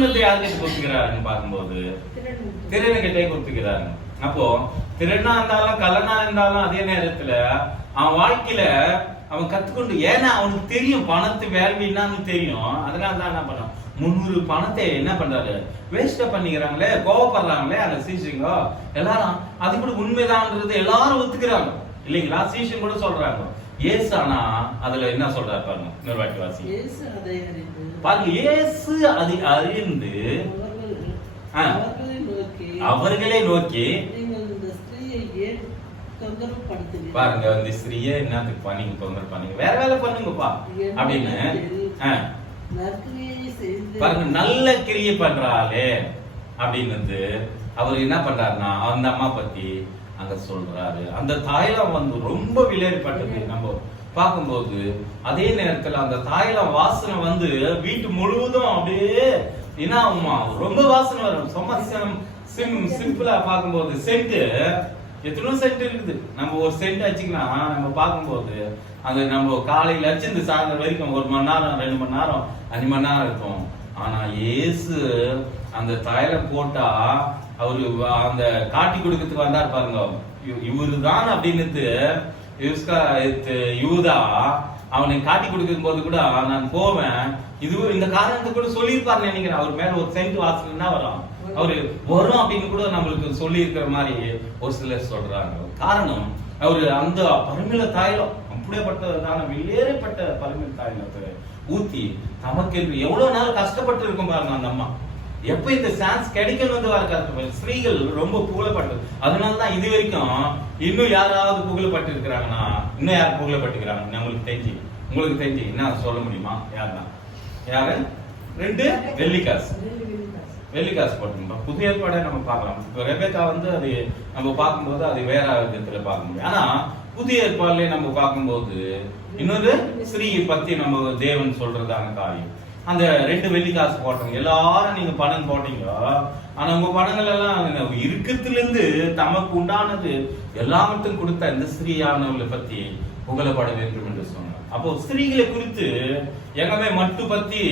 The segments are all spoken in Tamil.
சொன்னதை யார்கிட்ட கொடுத்துக்கிறாருன்னு பார்க்கும்போது திறனுக்கிட்டே கொடுத்துக்கிறாரு. அப்போ திறனா இருந்தாலும் கல்லனா இருந்தாலும் அதே நேரத்துல அவன் வாழ்க்கையில அவன் கத்துக்கொண்டு, ஏன்னா அவனுக்கு தெரியும் பணத்து வேல்யூ என்னன்னு தெரியும். அதனால தான் என்ன பண்ணான், 300 பணத்தை என்ன பண்றாரு, வேஸ்டா பண்ணிக்கிறாங்களே, கோவப்படுறாங்களே அந்த சீஷங்க எல்லாரும். அது கூட உண்மைதான்ன்றது எல்லாரும் ஒத்துக்கிறாங்க இல்லைங்களா, சீஷன் கூட சொல்றாங்க. இயேசு ஆனா அதுல என்ன சொல்றாரு பாருங்க, இன்னொரு வாட்டி வாசி பாருங்க. இயேசு அதை அறிந்து அவர்களை நோக்கி பாருங்க, இந்த ஸ்திரீயை என்னத்துக்கு பண்ணீங்க, தொந்தரவு பண்ணீங்க, வேற வேலை பண்ணுங்கப்பா அப்படின்னு பாருங்க. நல்ல கிரியை பண்றாளே அப்படின்னு அவர் என்ன பண்றாருன்னா அந்த அம்மா பத்தி அங்க சொல்றாரு. அந்த தாயெல்லாம் வந்து ரொம்ப விலையேறப்பட்டது நம்ம பார்க்கும்போது. அதே நேரத்துல அந்த தாயெல்லாம் வாசனை வந்து வீட்டு முழுவதும் அப்படியே என்ன ஆகுமா, ரொம்ப வாசனை வரும். சும்மா சிம்பிளா பார்க்கும்போது சென்ட் எத்தனோ சென்ட் இருக்குது. நம்ம ஒரு சென்ட் வச்சுக்கலாம், நம்ம பார்க்கும்போது அது நம்ம காலையில வச்சு இந்த சாயந்தரம் வரைக்கும் 1 மணி நேரம் 2 மணி நேரம் 5 மணி நேரம் இருக்கும். ஆனா இயேசு அந்த தைலம் போட்டா அவரு அந்த காட்டி கொடுக்கறதுக்கு வந்தார் பாருங்க, இவருதான் அப்படின்னு யூதா அவனை காட்டி கொடுக்கும் போது கூட நான் போவேன், இது இந்த காரணத்தை கூட சொல்லியிருப்பாரு நினைக்கிறேன். அவர் மேல ஒரு சென்ட் வாசல் தான் வரும், அவரு வரும் அப்படின்னு கூட நம்மளுக்கு சொல்லி இருக்கிற மாதிரி ஒரு சிலர் சொல்றாங்க. காரணம் அவரு அந்த பரிமள தைலம் அப்படியேப்பட்டதான வெளியேறப்பட்ட பரிமள தைலத்தை ஊத்தி நமக்கு எவ்வளவு நாள் கஷ்டப்பட்டு இருக்கும் பாருங்க அந்த அம்மா. எப்ப இந்த சான்ஸ் கிடைக்கணும் வந்து ஸ்திரீகள் ரொம்ப புகழப்பட்டது. அதனாலதான் இது வரைக்கும் இன்னும் யாராவது புகழப்பட்டு இருக்கிறாங்கன்னா, இன்னும் யார் புகழப்பட்டுக்கிறாங்க நம்மளுக்கு தெரிஞ்சு, உங்களுக்கு தெரிஞ்சு என்ன சொல்ல முடியுமா? யாருன்னா யாரு? 2 வெள்ளிக்காசு போட்டுருந்தோம். புதிய ஏற்பாடை நம்ம பார்க்கலாம். இப்ப ரெபேக்கா வந்து அது நம்ம பார்க்கும்போது அது வேற விதத்துல பார்க்க முடியும். ஆனா புதிய ஏற்பாடுல நம்ம பார்க்கும்போது இன்னொரு ஸ்திரீயை பத்தி நம்ம தேவன் சொல்றதான காரியம். அந்த 2 வெள்ளிக்காசு போட்டவங்க எல்லாரும் நீங்க பணம் போட்டீங்க, ஆனா உங்க பணங்கள் எல்லாம் இருக்கத்துல இருந்து தமக்கு உண்டானது எல்லாவற்றையும் கொடுத்த இந்த ஸ்திரீயானவங்களை பத்தி புகழப்பட வேண்டும் என்று சொன்னாங்க. அப்போ ஸ்திரீகளை குறித்து எங்கமே மட்டும் பத்தி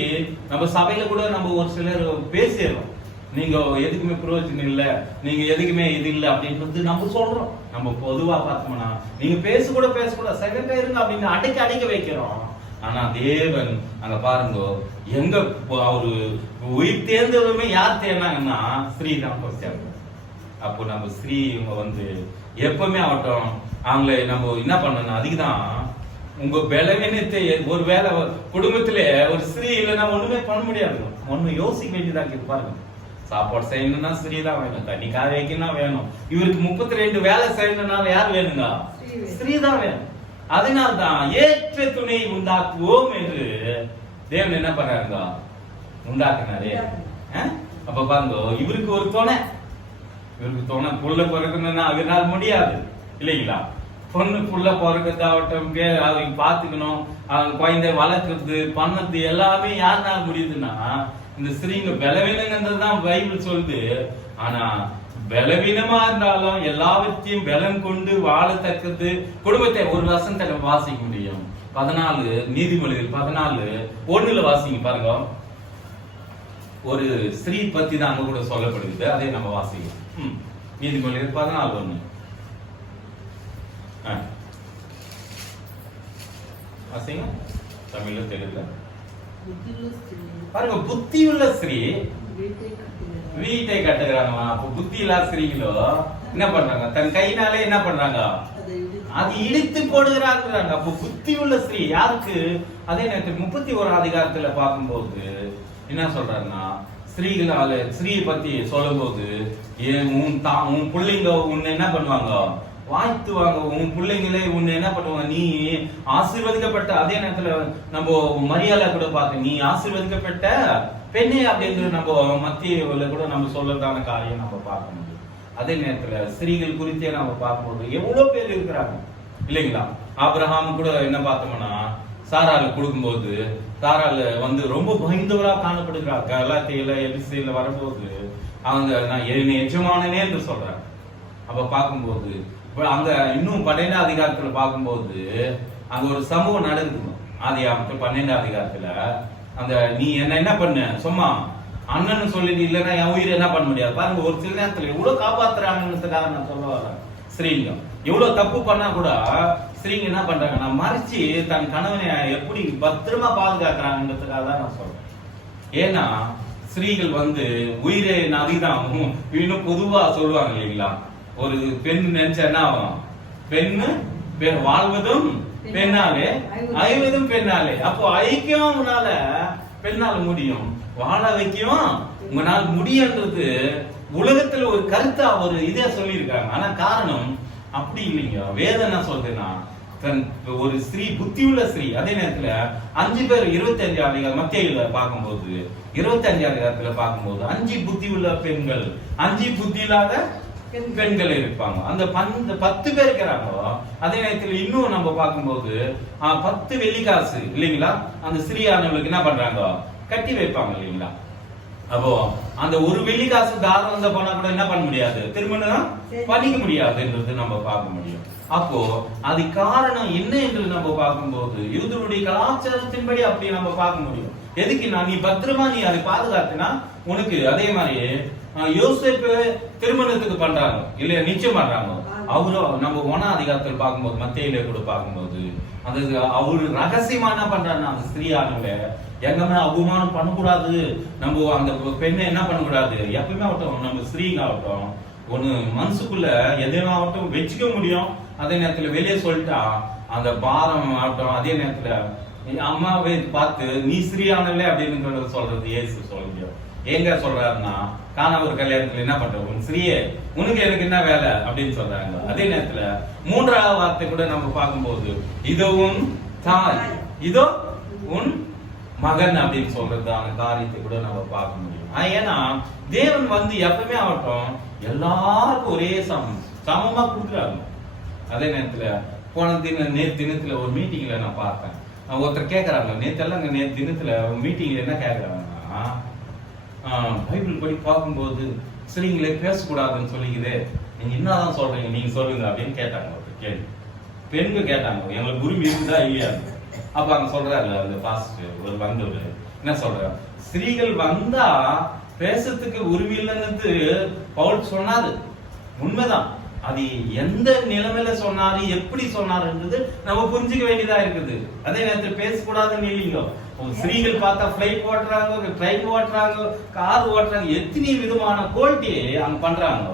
நம்ம சபையில கூட நம்ம ஒரு சிலர் பேசிடுறோம், நீங்க எதுக்குமே பிரயோஜனம் இல்ல, நீங்க எதுக்குமே இது இல்ல அப்படின்றது நம்ம சொல்றோம். நம்ம பொதுவா பார்த்தோம்னா நீங்க பேசக்கூடாது செகண்டா இருங்க அப்படின்னு அடைக்க வைக்கிறோம். ஆனா தேவன் அங்க பாருங்க, எங்க அவரு உயிர் தேர்ந்ததுமே யார் தேர்னாங்கன்னா ஸ்திரீ தான். அப்போ நம்ம ஸ்திரீ இவங்க வந்து எப்பவுமே ஆகட்டும் அவங்கள நம்ம என்ன பண்ணணும், அதுக்குதான் உங்க பலவீனத்தை ஒரு வேலை குடும்பத்திலே ஒரு ஸ்திரீ இல்லைன்னா ஒண்ணுமே பண்ண முடியாது. ஒண்ணு யோசிக்க வேண்டியதா இருக்கு பாருங்க. சாப்பாடு செய்யணும்னா ஸ்திரீ தான் வேணும், தண்ணி காய வைக்கணும் வேணும். இவருக்கு 32 வேலை செய்யணும்னால யார் வேணுங்க? ஸ்திரீ தான் வேணும். அதனால்தான் ஏற்ற துணை உண்டாக்குவோம் என்று தேவன் என்ன பண்றாருங்க, உண்டாக்குனாரு. அப்ப பாருங்க, இவருக்கு ஒரு துணை புள்ள பிறக்கணும்னா அவரால முடியாது இல்லைங்களா? பொண்ணு புள்ள பிறக்கிறதாகட்டும், அவங்க பாத்துக்கணும், அவங்க குழந்தை வளர்க்கறது பண்ணது எல்லாமே யாருனால முடியுதுன்னா இந்த ஸ்திரீங்க பலவீனங்கிறதுதான் பைபிள் சொல்லுது. ஆனா பலவீனமா இருந்தாலும் எல்லாவற்றையும் பலம் கொண்டு வாழத்தக்கது குடும்பத்தை ஒரு வசனத்தை வாசிக்க முடியும். 14 நீதிமொழிகள் 14:1 வாசிங்க பாருங்க. ஒரு ஸ்திரீ பத்தி தான் அங்க கூட சொல்லப்படுது, அதே நம்ம வாசிக்கலாம். நீதிமொழிகள் 14:1 வாசிங்க. தமிழ்ல தெரியல பாருங்க. புத்தியுள்ள ஸ்திரீ வீட்டை கட்டுகிறாங்க. அப்ப புத்தி இல்லாத ஸ்திரீகளோ என்ன பண்றாங்க, தன் கையினாலே என்ன பண்றாங்க, அது இடித்து போடுகிறாங்க. அப்ப புத்தி உள்ள ஸ்திரீ யாருக்கு? அதே நேரத்தில் 31 அதிகாரத்துல பார்க்கும்போது என்ன சொல்றாருன்னா, ஸ்திரீயை பத்தி சொல்லும் போது உன் பிள்ளைங்க உன்னை என்ன பண்ணுவாங்க, வாழ்த்துவாங்க. உன் பிள்ளைங்களே உன்னை என்ன பண்ணுவாங்க, நீ ஆசீர்வதிக்கப்பட்ட. அதே நேரத்துல நம்ம மரியாதை கூட பார்க்க, நீ ஆசீர்வதிக்கப்பட்ட பெண்ணே அப்படின்றது நம்ம மத்தியில கூட நம்ம சொல்லறதான காரியம் நம்ம பார்க்க முடியும். அதே நேரத்துல ஸ்திரீகள் குறித்தே நம்ம பார்க்கும்போது எவ்வளவு பேர் இருக்கிறாங்க இல்லைங்களா? ஆபிரகாம் கூட என்ன பார்த்தோம்னா, சாரால் கொடுக்கும்போது சாரால் வந்து ரொம்ப பயந்தவரா காணப்படுகிறார். கலாத்தியில எபிசில வரும்போது அவங்க நான் எஜமானனே என்று சொல்றாங்க. அப்ப பார்க்கும்போது அங்க இன்னும் 12 அதிகாரத்துல பார்க்கும்போது அங்க ஒரு சம்பவம் நடக்குது. ஆதியாகமத்துல 12 அதிகாரத்துல அந்த நீ என்ன பண்ண சும்மா அண்ணன் சொல்லிட்டு இல்லைன்னா என் உயிரை என்ன பண்ண முடியாது பாருங்க. ஒரு சில நேரத்துல எவ்வளவு காப்பாத்துறாங்கிறதுக்காக நான் சொல்ல வரேன். ஸ்ரீங்க எவ்வளவு தப்பு பண்ணா கூட ஸ்ரீங்க என்ன பண்றாங்கன்னா மறைச்சு தன் கணவனை எப்படி பத்திரமா பாதுகாக்கிறாங்கிறதுக்காக தான் நான் சொல்றேன். ஏன்னா ஸ்ரீகள் வந்து உயிரை அதிதான் இன்னும் பொதுவா சொல்லுவாங்க இல்லைங்களா, ஒரு பெண் நினைச்சா என்ன ஆகும், பெண்ணு வாழ்வதும் பெண்ணாலே ஐவதும் பெண்ணாலே. அப்போ ஐக்கியம் உங்களால பெண்ணால முடியும், வாழ வைக்கும் உங்களால முடியன்றது உலகத்துல ஒரு கருத்தா ஒரு இதே சொல்லியிருக்காங்க. ஆனா காரணம் அப்படி இல்லைங்க. வேதம் என்ன சொல்றதுன்னா ஒரு ஸ்ரீ புத்தி உள்ள ஸ்ரீ. அதே நேரத்துல 5 பேர் 25 அதிகாரம் மத்தியில பார்க்கும்போது 25 அதிகாரத்துல பார்க்கும்போது 5 புத்தி உள்ள பெண்கள் 5 புத்தி இல்லாத பெண்கள் இருப்பாங்க. அந்த 10 பேர் இருக்கிறாங்களோ. அதே நேரத்துல இன்னும் நம்ம பார்க்கும்போது 10 வெள்ளிக்காசு இல்லைங்களா, அந்த ஸ்ரீயானவங்களுக்கு என்ன பண்றாங்க, கட்டி வைப்பாங்க இல்லைங்களா. அப்போ அந்த ஒரு வெள்ளிக்காசு தாரம் வந்த போனா கூட என்ன பண்ண முடியாது, திருமணம் பண்ணிக்க முடியாதுன்றது நம்ம பார்க்க முடியும். அப்போ அது காரணம் என்ன என்று நம்ம பார்க்கும்போது யூதருடைய கலாச்சாரத்தின்படி அப்படி நம்ம பார்க்க முடியும். எதுக்குன்னா நீ பத்திரமா நீ அதை பாதுகாத்துனா உனக்கு. அதே மாதிரி யோசேப்பு திருமணத்துக்கு பண்றாங்க இல்லையா, நிச்சயம் பண்றாங்க. அவரும் நம்ம 1 அதிகாரத்தில் பார்க்கும்போது மத்தேயில கூட பார்க்கும்போது அந்த அவரு ரகசியமா என்ன பண்றாருன்னா அந்த ஸ்திரீயானவங்க எங்கமே அவமானம் பண்ணக்கூடாது, நம்ம அந்த பெண்ணை என்ன பண்ணக்கூடாது, எப்பவுமே ஆகட்டும் நம்ம ஸ்திரீங்க ஆகட்டும் ஒண்ணு மனசுக்குள்ள எதையும் ஆகட்டும் வச்சுக்க முடியும். அதே நேரத்துல வெளியே சொல்லிட்டா அந்த பாரம் ஆகட்டும். அதே நேரத்துல அம்மாவை பார்த்து நீ ஸ்திரீயானவளே அப்படின்னு சொல்றது இயேசு சொல்ல முடியும். எங்க சொல்றாருன்னா காணவர் கல்யாணத்துல என்ன பண்ற உன் ஸ்ரீயே உனக்கு எனக்கு என்ன வேலை அப்படின்னு சொல்றாங்க. அதே நேரத்துல 3ஆவது வார்த்தை கூட நம்ம பார்க்கும்போது இதுவும் தாய் இதோ உன் மகன் அப்படின்னு சொல்றதான காரியத்தை கூட நம்ம பார்க்க முடியும். ஏன்னா தேவன் வந்து எப்பவுமே ஆகட்டும் எல்லாருக்கும் ஒரே சமமா கொடுக்குறாங்க. அதே நேரத்துல நேற்று தினத்துல ஒரு மீட்டிங்ல நான் பார்த்தேன். ஒருத்தர் கேட்கறாங்க, நேற்று தினத்துல மீட்டிங்ல என்ன கேட்கறாங்கன்னா, பைபிள் படி பார்க்கும்போது ஸ்ரீங்களே பேசக்கூடாதுன்னு சொல்லிக்குது, நீங்க என்னதான் சொல்றீங்க நீங்க சொல்லுங்க அப்படின்னு கேட்டாங்க. ஒரு கேள்வி பெண்கள் கேட்டாங்க, எங்களுக்கு உரிமை இருக்குதா இல்லையா. அப்ப அங்க சொல்றாரு அந்த பாஸ்டர் ஒரு வந்தவர் என்ன சொல்றாரு, ஸ்திரீகள் வந்தா பேசத்துக்கு உரிமை இல்லைன்னு பவுல் சொன்னாரு. உண்மைதான். அது எந்த நிலைமையில சொன்னாரு எப்படி சொன்னாருன்றது நம்ம புரிஞ்சுக்க வேண்டியதா இருக்குது. அதே நேரத்தில் பேசக்கூடாதுன்னு இல்லைங்க. ஸ்திரீகள் பார்த்தா பிளைட் ஓட்டுறாங்க, ட்ரெயின் ஓட்டுறாங்க, கார் ஓட்டுறாங்க, எத்தனை விதமான குவாலிட்டி அங்க பண்றாங்க.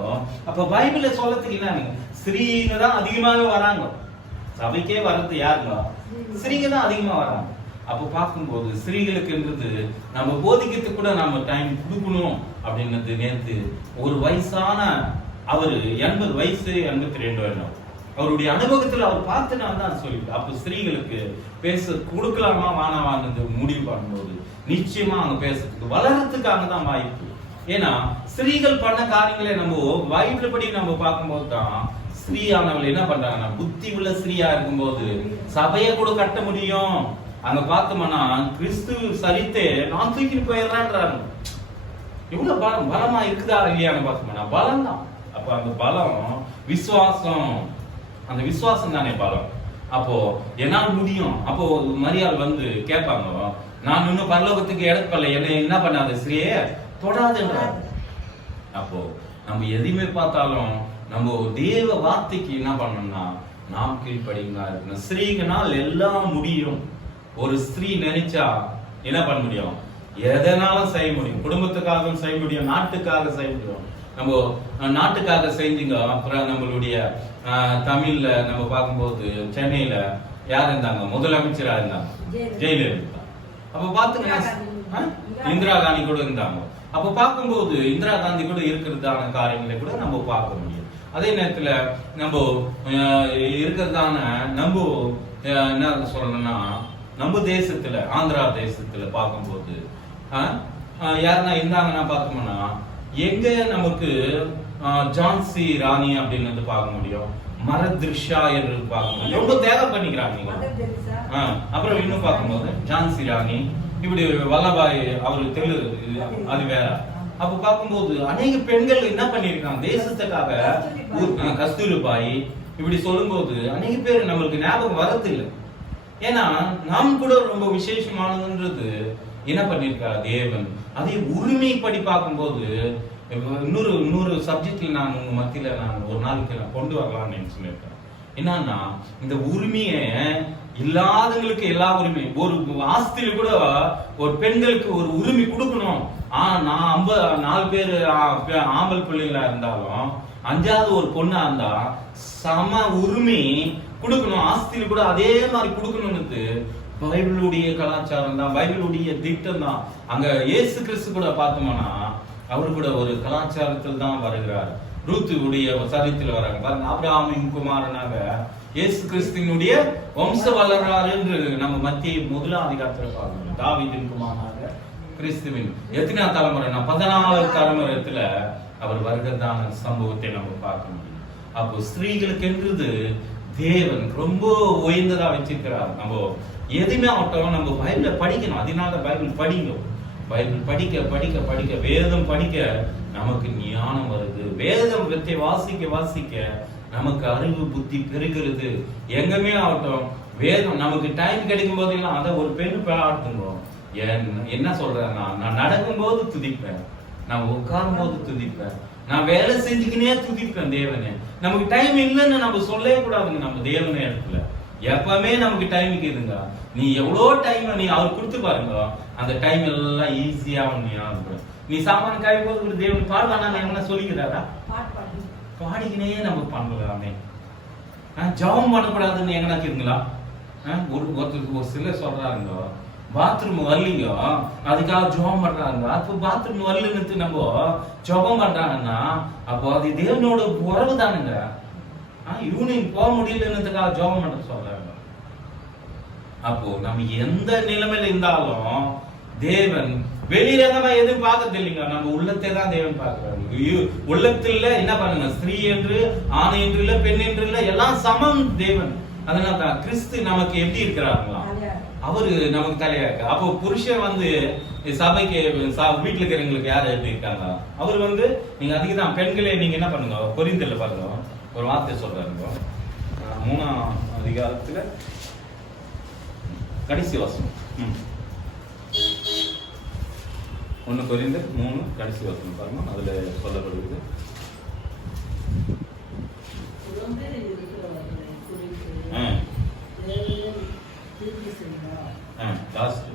அப்ப பைபிள்ல சொல்லத்துக்கு என்ன, ஸ்திரீங்க தான் அதிகமாவே வராங்க. சபைக்கே வர்றது யாருங்க, ஸ்திரீங்க தான் அதிகமா வராங்க. அப்ப பார்க்கும்போது ஸ்திரீகளுக்குன்றது நம்ம போதிக்கிறதுக்கு கூட நம்ம டைம் கொடுக்கணும் அப்படின்றது. நேற்று ஒரு வயசான அவரு 80 வயசு 82 வருடம் அவருடைய அனுபவத்துல அவர் பார்த்து நான் தான் சொல்லிட்டு அப்ப ஸ்திரீகளுக்கு பேச கொடுக்கலாமா வானாவான்னு முடிவு பண்ணும்போது நிச்சயமா அவங்க பேசுறதுக்கு வளர்றதுக்காக தான் வாய்ப்பு. ஏன்னா ஸ்திரீகள் பண்ண காரியங்களை நம்ம பைபிள் படி நம்ம பார்க்கும்போது தான் ஸ்திரீயானவள் என்ன பண்றாங்கன்னா புத்தி உள்ள ஸ்திரீயா இருக்கும்போது சபையை கூட கட்ட முடியும். அங்க பார்த்தோம்னா கிறிஸ்து சரித்தே நான் தூக்கிட்டு போயிடுறான்றாங்க. எவ்வளவு பலமா இருக்குதா இல்லையான்னு பார்த்தோம்னா பலம் தான். அப்ப அந்த பலம் விசுவாசம், அந்த விசுவாசம் தானே பலம். அப்போ என்னால் முடியும். அப்போ மரியாள் வந்து கேட்பாங்க, நான் இன்னும் பரலோகத்துக்கு எடுக்கல, என்ன என்ன பண்ணாத ஸ்ரீயே தொடாதுன்றாங்க. அப்போ நம்ம எதையுமே பார்த்தாலும் நம்ம தேவ வார்த்தைக்கு என்ன பண்ணணும்னா நாம் கீழ்ப்படிங்களா இருக்கணும். ஸ்ரீங்கனால் எல்லாம் முடியும். ஒரு ஸ்திரீ நினைச்சா என்ன பண்ண முடியும், எதனாலும் செய்ய முடியும். குடும்பத்துக்காகவும் செய்ய முடியும், நாட்டுக்காக செய்ய முடியும். நம்ம நாட்டுக்காக செஞ்சீங்க. அப்புறம் நம்மளுடைய தமிழ்ல நம்ம பார்க்கும்போது சென்னையில யார் இருந்தாங்க, முதலமைச்சரா இருந்தாங்க, ஜெயலலிதா. அப்ப பாத்துங்க இந்திரா காந்தி கூட இருந்தாங்க. அப்ப பார்க்கும்போது இந்திரா காந்தி கூட இருக்கிறதான காரியங்களை கூட நம்ம பார்க்க முடியும். அதே நேரத்துல நம்ம இருக்கிறதான நம்ம என்ன சொல்லணும்னா நம்ம தேசத்துல ஆந்திரா தேசத்துல பார்க்கும்போது யாருன்னா இருந்தாங்கன்னா பார்த்தோம்னா எங்க நமக்கு ஜான்சி ராணி அப்படின்னு பார்க்க முடியும், மரத்ரிஷா என்று பார்க்க முடியும். ரொம்ப தியாகம் பண்ணிக்கிறாங்க. அப்புறம் இன்னும் பார்க்கும்போது ஜான்சி ராணி, இப்படி வல்லபாய் அவரு தெலு அது வேற. அப்ப பார்க்கும்போது அநேக பெண்கள் என்ன பண்ணிருக்காங்க தேசத்துக்காக, கஸ்தூரிபாய் இப்படி சொல்லும்போது அநேக பேர் நம்மளுக்கு ஞாபகம் வரதில்லை. ஏன்னா நாம் கூட ரொம்ப விசேஷமானதுன்றது என்ன பண்ணிருக்கார் தேவன். அதே உரிமைப்படி பார்க்கும்போது இன்னொரு சப்ஜெக்ட்ல நான் உங்க மத்தியில நான் ஒரு நாளைக்கு நான் கொண்டு வரலாம்னு நினைச்சுருக்கேன். என்னன்னா, இந்த உரிமையை இல்லாதவங்களுக்கு எல்லா உரிமையும், ஒரு ஆஸ்தியில கூட ஒரு பெண்களுக்கு ஒரு உரிமை கொடுக்கணும். நான் 4 பேர் ஆம்பல் பிள்ளைங்களா இருந்தாலும் 5வது ஒரு பொண்ணா இருந்தா சம உரிமை கொடுக்கணும். ஆஸ்தியில கூட அதே மாதிரி கொடுக்கணும்னு பைபிளுடைய கலாச்சாரம் தான், பைபிளுடைய திட்டம் தான். அங்க இயேசு கிறிஸ்து கூட பார்த்தோம்னா அவரு கூட ஒரு கலாச்சாரத்தில் தான் வருகிறார். ரூத்துடைய சரித்திரத்தில் வராங்க பாருங்க. ஆபிரகாமின் குமாரனாக இயேசு கிறிஸ்துவினுடைய வம்ச வளர்றாரு என்று நம்ம மத்திய 1ஆம் அதிகாரத்தில் பார்க்கணும். தாவீதின் குமாரனாக கிறிஸ்துவின் எத்தனாம் தலைமுறை, 14வது தலைமுறைத்துல அவர் வருகிறதான சம்பவத்தை நம்ம பார்க்க முடியும். அப்போ ஸ்திரீகளுக்கு என்றது தேவன் ரொம்ப உயர்ந்ததா வச்சிருக்கிறார். நம்ம எதுவுமே ஆகட்டும், நம்ம பைபிள படிக்கணும். அதனால பைபிள் படிங்க. பைபிள் படிக்க படிக்க படிக்க, வேதம் படிக்க நமக்கு ஞானம் வருது. வேதம் வாசிக்க நமக்கு அறிவு புத்தி பெருகிறது. எங்கமே ஆகட்டும், வேதம் நமக்கு டைம் கிடைக்கும் போதெல்லாம் அதை ஒரு பெண் பாடுத்துங்களோம். என்ன சொல்றேன், நான் நடக்கும் போது துதிப்பேன், நான் உட்காரும் போது துதிப்பேன், நான் வேலை செஞ்சுக்கினே துதிப்பேன் தேவனே. நமக்கு டைம் இல்லைன்னு நம்ம சொல்லவே கூடாதுங்க. நம்ம தேவனே இடத்துல எப்பவுமே நமக்கு டைம் இருக்குதுங்க. நீ எவ்வளோ டைம் நீ அவர் கொடுத்து பாருங்க, அந்த டைம் எல்லாம் ஈஸியா நீ சாமான காயும் போது தேவன் பாடுவானா என்ன சொல்லிக்கிறாரா? பாடிக்கினே நம்ம பண்ணலாமே. ஜபம் பண்ணக்கூடாதுன்னு எங்கன்னா இருக்குங்களா? ஒரு சிலர் சொல்றாங்க பாத்ரூம் வரலீங்க, அதுக்காக ஜபம் பண்றாங்க. அப்போ பாத்ரூம் வரலன்னு நம்ம ஜபம் பண்றாங்கன்னா அப்போ அது தேவனோட உறவு தானுங்க. யூனியன் போக முடியலன்றதுக்காக ஜபம் பண்ண சொல்றாங்க. அப்போ நம்ம எந்த நிலைமையில இருந்தாலும் தேவன் வெளிரங்கமா எதுவும் பார்க்கறது இல்லைங்க. நம்ம உள்ளத்தை தான் தேவன் பார்க்கிறாரு. உள்ளத்துல என்ன பண்ணுங்க, ஸ்திரீ என்று ஆண் என்று இல்ல, பெண் என்று இல்ல, எல்லாம் சமம் தேவன். அதனால தான் கிறிஸ்து நமக்கு எப்படி இருக்கிறாங்களா, அவரு நமக்கு தலையா இருக்க. அப்போ புருஷன் சபைக்கு வீட்டுல இருக்கிறவங்களுக்கு யாரு எப்படி இருக்காங்க, அவர் நீங்க அதுக்கு தான் பெண்களே நீங்க என்ன பண்ணுங்க, கொரிந்தியர்ல பாருங்க ஒரு வார்த்தை சொல்றாங்க. 3ஆம் அதிகாரத்துல கடைசி வசனம், 1 கொரிந்தியர் 3 கடைசி வசனம் பாருங்க. அதுல சொல்லப்படுகிறது, லாஸ்ட்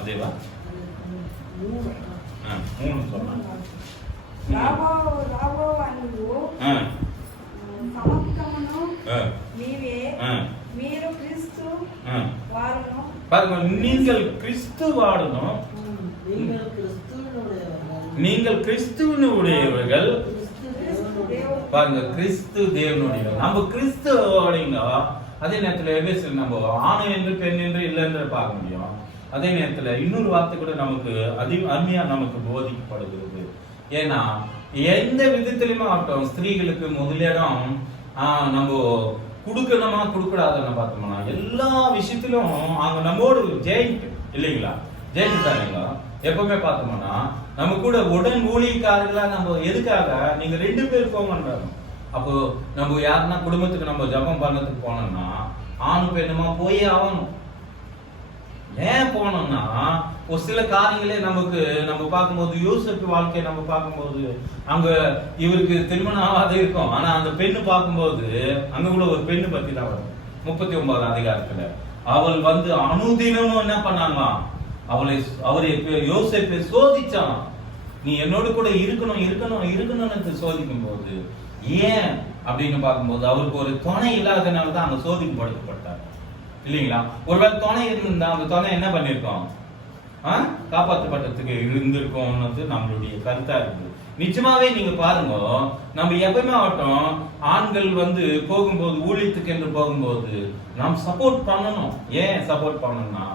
அதேவா 3 சொன்னாங்க. பாருங்க, நீங்கள் கிறிஸ்து வாழணும், நீங்கள் கிறிஸ்துவனுடையவர்கள். பாருங்க, கிறிஸ்து தேவனுடைய, நம்ம கிறிஸ்துவோடைங்க. அதே நேரத்துல நம்ம ஆண் என்று பெண் என்று இல்லைன்ற பார்க்க முடியும். அதே நேரத்துல இன்னொரு வார்த்தை கூட நமக்கு அருமையா நமக்கு போதிக்கப்படுகிறது. ஏன்னா எந்த விதத்திலுமே ஆகட்டும், ஸ்திரீகளுக்கு முதலிடம் நம்ம கொடுக்கணுமா கொடுக்கூடாதுன்னு பார்த்தோம்னா எல்லா விஷயத்திலும் அவங்க நம்மோடு ஜெயிண்ட் இல்லைங்களா, ஜெயிண்ட் தானேங்களா. எப்பவுமே பார்த்தோம்னா நம்ம கூட உடன் ஊழியக்காரர்களா நம்ம எதுக்காக நீங்க 2 பேர் போங்கன்றாங்க. அப்போ நம்ம யாருன்னா குடும்பத்துக்கு நம்ம ஜபம் பண்ணதுக்கு போனோம்னா ஆணும் பெண்ணுமா போயே ஆகணும். ஏன் போனோம்னா ஒரு சில காரியங்களே நமக்கு நம்ம பார்க்கும்போது, யோசேப்பு வாழ்க்கையை நம்ம பார்க்கும்போது அங்க இவருக்கு திருமணம் ஆகாத இருக்கும். ஆனா அந்த பெண்ணு பார்க்கும்போது அங்க கூட ஒரு பெண்ணு பத்தி தான் வரும் 39ஆம் அதிகாரத்துல. அவள் அனுதினமும் என்ன பண்ணாங்களாம், அவரை யோசேப்பை சோதிச்சான். நீ என்னோட கூட இருக்கணும்னு சோதிக்கும் போது ஏன் அப்படின்னு பார்க்கும்போது அவருக்கு ஒரு துணை இல்லாதனாலதான் அங்க சோதிக்கப்படுத்தப்பட்டார் இல்லைங்களா. ஒருவேளை துணை இருந்தா அந்த துணை என்ன பண்ணிருக்கோம், காப்பாற்றப்பட்டதுக்கு இருந்திருக்கோம் நம்மளுடைய கருத்தா இருக்கு. நிச்சயமாவே நீங்க பாருங்க, நம்ம எப்பவுமே ஆகட்டும் ஆண்கள் போகும்போது ஊழியத்துக்கு என்று போகும்போது நாம் சப்போர்ட் பண்ணணும். ஏன் சப்போர்ட் பண்ணணும்னா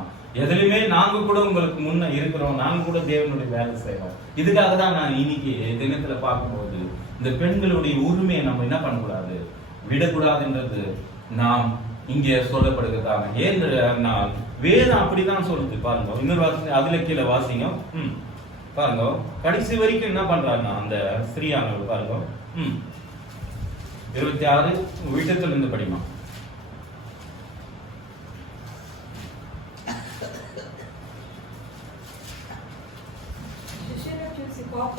எதுலையுமே நாங்க கூட உங்களுக்கு முன்ன இருக்கிறோம், நாங்க கூட தேவனுடைய வேலை செய்யறோம். இதுக்காக தான் நான் இன்னைக்கு தினத்துல பார்க்கும்போது இந்த பெண்களுடைய உரிமையை நம்ம என்ன பண்ணக்கூடாது, விடக்கூடாதுன்றது நாம் இங்கே சொல்லப்படுகிறதாங்க. ஏன்னா வேதம் அப்படிதான் சொல்லுது. பாருங்க இன்னொரு வாசி, அதுல கீழே வாசிங்க. பாருங்க கடைசி வரைக்கும் என்ன பண்றாங்க அந்த ஸ்திரீயானவர். பாருங்க 26 வீட்டத்துல இருந்து படிமா.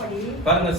படி பாருங்க